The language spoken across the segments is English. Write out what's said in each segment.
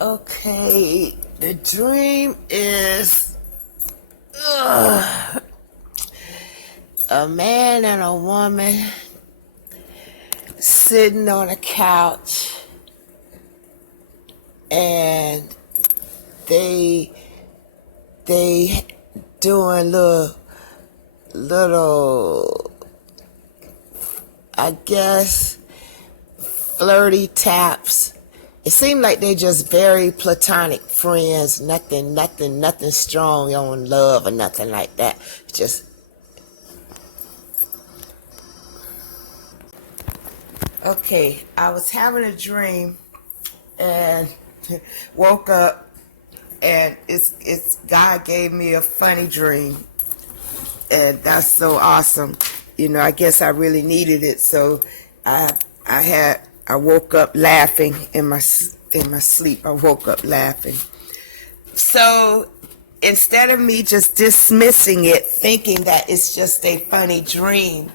Okay, the dream is a man and a woman sitting on a couch, and they they doing little I guess flirty taps. It seemed like they just very platonic friends, nothing strong on love or nothing like that. Just okay. I was having a dream and woke up, and it's God gave me a funny dream, and that's so awesome. I guess I really needed it. So I I woke up laughing in my sleep. I woke up laughing. So instead of me just dismissing it, thinking that it's just a funny dream,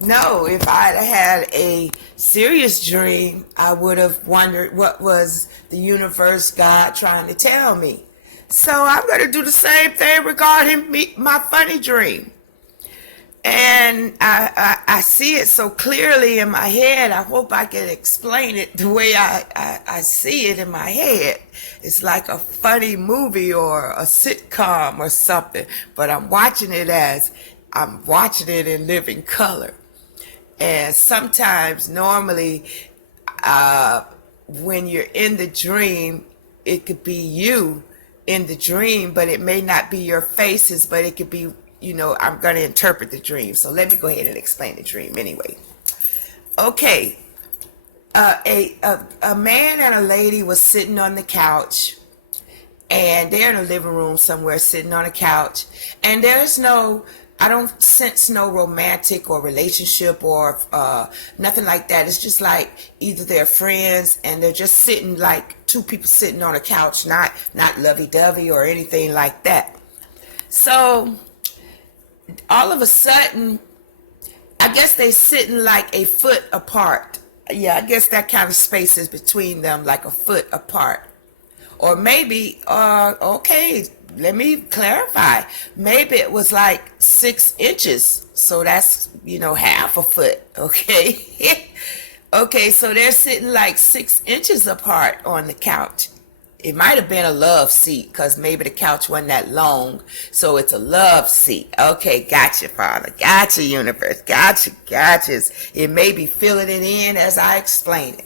no, if I'd had a serious dream, I would have wondered what was the universe, God trying to tell me. So I'm going to do the same thing regarding my funny dream. And I see it so clearly in my head. I hope I can explain it the way I see it in my head. It's like a funny movie or a sitcom or something, but I'm watching it in living color. And sometimes, normally, when you're in the dream, it could be you in the dream, but it may not be your faces, but it could be, I'm going to interpret the dream. So let me go ahead and explain the dream anyway. Okay. A man and a lady was sitting on the couch, and they're in a living room somewhere sitting on a couch, and I don't sense no romantic or relationship or nothing like that. It's just like either they're friends and they're just sitting like two people sitting on a couch, not lovey-dovey or anything like that. So all of a sudden, I guess they sitting like a foot apart. Yeah, I guess that kind of space is between them, like a foot apart. Or maybe, okay, let me clarify. Maybe it was like 6 inches. So that's, half a foot. Okay. Okay, so they're sitting like 6 inches apart on the couch. It might have been a love seat because maybe the couch wasn't that long. So it's a love seat. Okay, gotcha, Father. Gotcha, universe. Gotcha. It may be filling it in as I explain it.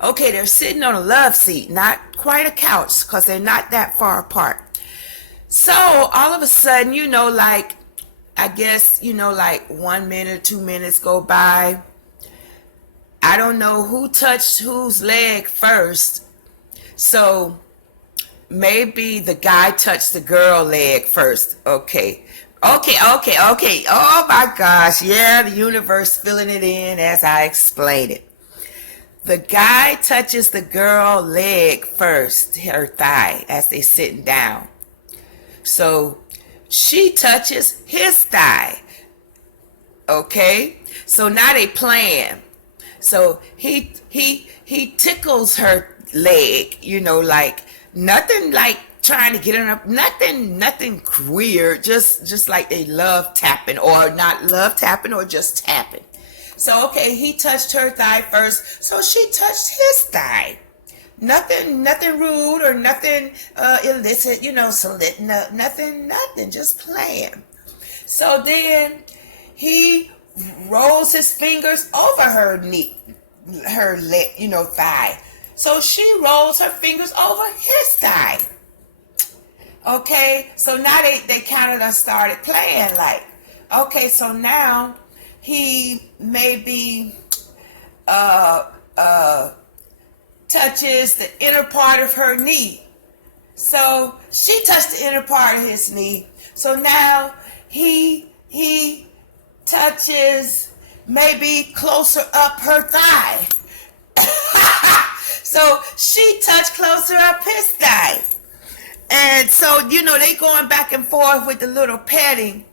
Okay, they're sitting on a love seat, not quite a couch because they're not that far apart. So all of a sudden, like, I guess, like 1 minute, 2 minutes go by. I don't know who touched whose leg first. So maybe the guy touched the girl leg first. Okay. Oh my gosh. Yeah, the universe filling it in as I explain it. The guy touches the girl leg first, her thigh, as they sitting down. So she touches his thigh. Okay? So now they playing. So he tickles her leg, like nothing like trying to get her up, nothing weird, just like they love tapping or not love tapping or just tapping. So okay, he touched her thigh first, so she touched his thigh. Nothing rude or nothing illicit, so nothing, just playing. So then he rolls his fingers over her knee, her leg, thigh. So she rolls her fingers over his thigh. Okay, so now they kind of done started playing like, okay, so now he maybe touches the inner part of her knee. So she touched the inner part of his knee. So now he touches maybe closer up her thigh. So she touched closer up his thigh. And so, they going back and forth with the little petting.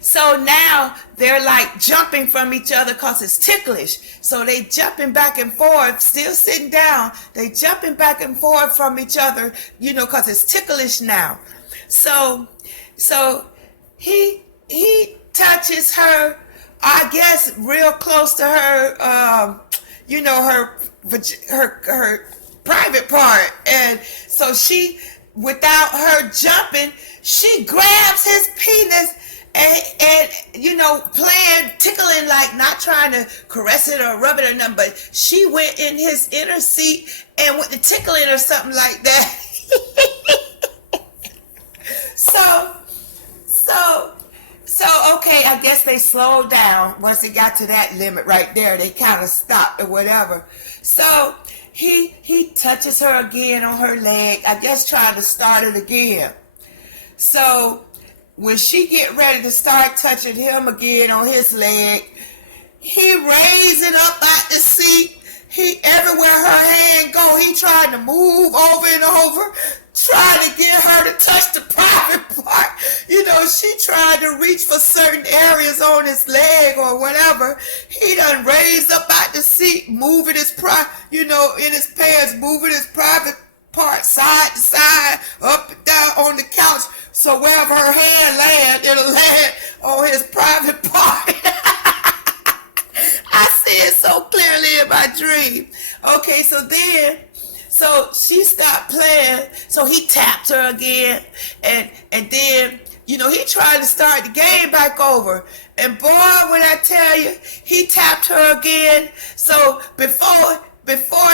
So now they're like jumping from each other because it's ticklish. So they jumping back and forth, still sitting down. They jumping back and forth from each other, because it's ticklish now. So, so he touches her, I guess, real close to her, her private part, and so she, without her jumping, she grabs his penis and playing, tickling, like not trying to caress it or rub it or nothing, but she went in his inner seat and went to tickling or something like that. so, so, so, okay, I guess they slowed down once it got to that limit right there. They kind of stopped or whatever. So he touches her again on her leg, I guess trying to start it again. So when she get ready to start touching him again on his leg, he raising up out the seat. He, everywhere her hand go, he trying to move over and over, trying to get her to touch the private part. She tried to reach for certain areas on his leg or whatever. He done raised up out the seat, moving his in his pants, moving his private part side to side, up and down on the couch. So wherever her hand land, it'll land on his private part. I see it so clearly in my dream. Okay, so she stopped playing. So he tapped her again, and then he tried to start the game back over. And boy, when I tell you, he tapped her again. So before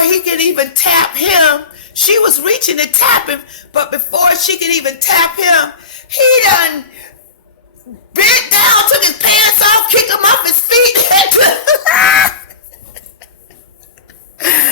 he could even tap him, she was reaching to tap him, but before she could even tap him, he done bent down, took his pants off, kicked him off his feet.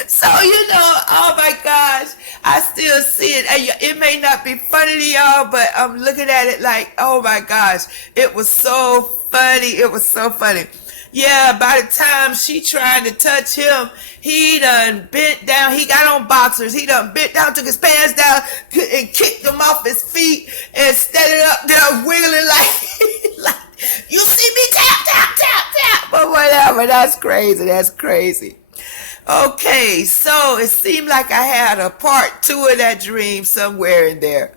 So, oh my gosh, I still see it. And it may not be funny to y'all, but I'm looking at it like, oh my gosh, it was so funny. It was so funny. Yeah, by the time she tried to touch him, he done bent down. He got on boxers. He done bent down, took his pants down, and kicked him off his feet, and steadied up there wiggling like, you see me tap, tap, tap, tap. But whatever, that's crazy. That's crazy. Okay, so it seemed like I had a part 2 of that dream somewhere in there.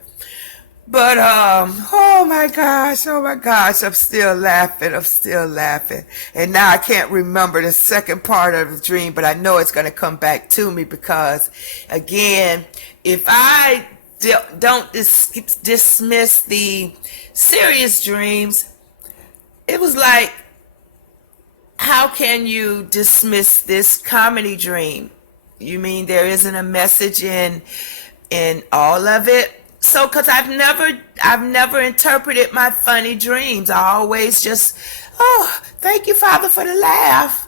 But oh my gosh, I'm still laughing. And now I can't remember the second part of the dream, but I know it's going to come back to me because, again, if I don't dismiss the serious dreams, it was like, how can you dismiss this comedy dream? You mean there isn't a message in all of it? So, cause I've never interpreted my funny dreams. I always just, oh, thank you, Father, for the laugh.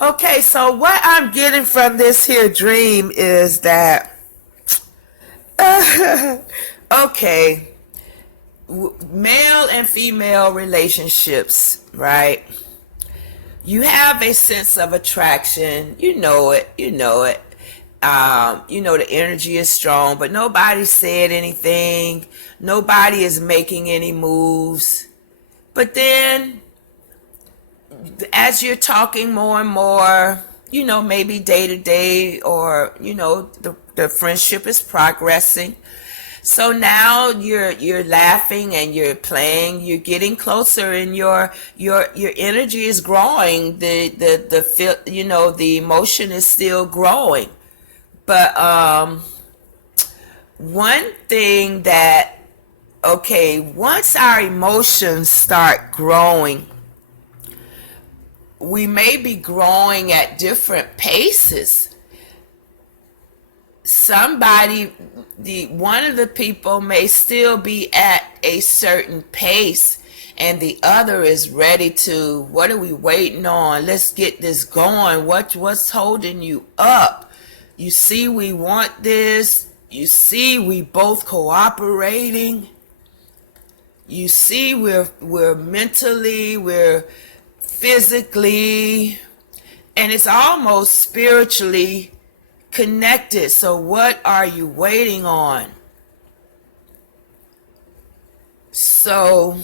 Okay, so what I'm getting from this here dream is that, okay, male and female relationships, right? You have a sense of attraction. You know it. The energy is strong, but nobody said anything. Nobody is making any moves. But then, as you're talking more and more, maybe day to day, or, the friendship is progressing. So now you're laughing and you're playing, you're getting closer, and your energy is growing. The emotion is still growing. But one thing that, okay, once our emotions start growing, we may be growing at different paces. One of the people may still be at a certain pace, and the other is ready to, what are we waiting on? Let's get this going. What's holding you up? You see, we want this. You see, we both cooperating. You see, we're mentally, we're physically, and it's almost spiritually connected. So what are you waiting on? So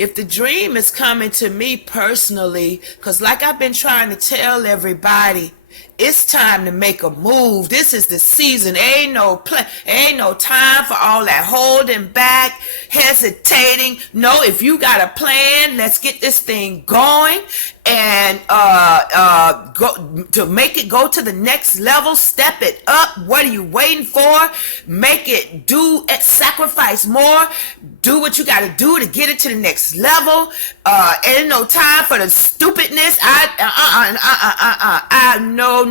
if the dream is coming to me personally, because like I've been trying to tell everybody, it's time to make a move. This is the season. Ain't no time for all that holding back, hesitating. No, if you got a plan, let's get this thing going and go to make it go to the next level. Step it up. What are you waiting for? Make it sacrifice more. Do what you got to do to get it to the next level. Ain't no time for the stupidness.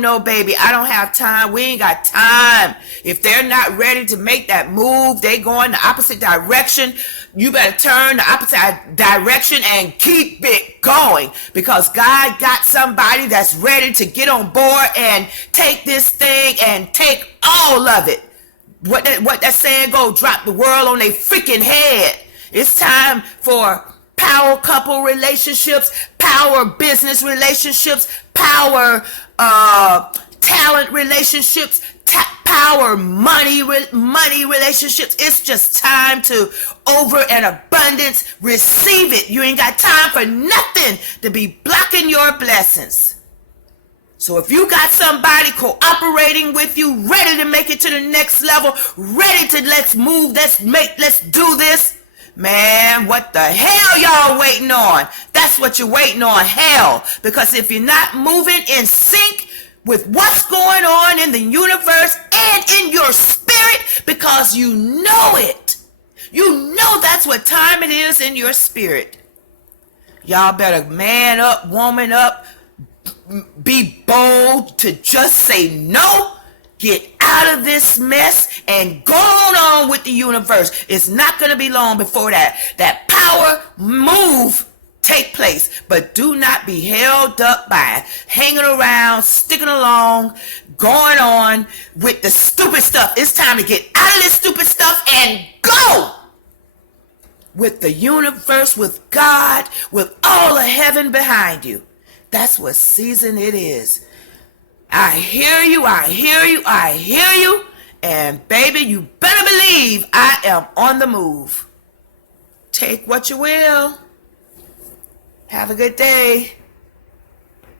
No, baby. I don't have time. We ain't got time. If they're not ready to make that move, they go in the opposite direction. You better turn the opposite direction and keep it going, because God got somebody that's ready to get on board and take this thing and take all of it. What that saying go, drop the world on their freaking head. It's time for power couple relationships, power business relationships, power talent relationships, power money relationships. It's just time to over an abundance receive it. You ain't got time for nothing to be blocking your blessings. So if you got somebody cooperating with you, ready to make it to the next level, ready to let's move, let's do this, man, what the hell y'all waiting on? That's what you're waiting on, hell. Because if you're not moving in sync with what's going on in the universe and in your spirit, because you know it, you know that's what time it is in your spirit, y'all better man up, woman up, be bold to just say no, get out of this mess, and go on with the universe. It's not going to be long before that power move take place. But do not be held up by hanging around, sticking along, going on with the stupid stuff. It's time to get out of this stupid stuff and go with the universe, with God, with all of heaven behind you. That's what season it is. I hear you, I hear you, I hear you. And baby, you better believe I am on the move. Take what you will. Have a good day.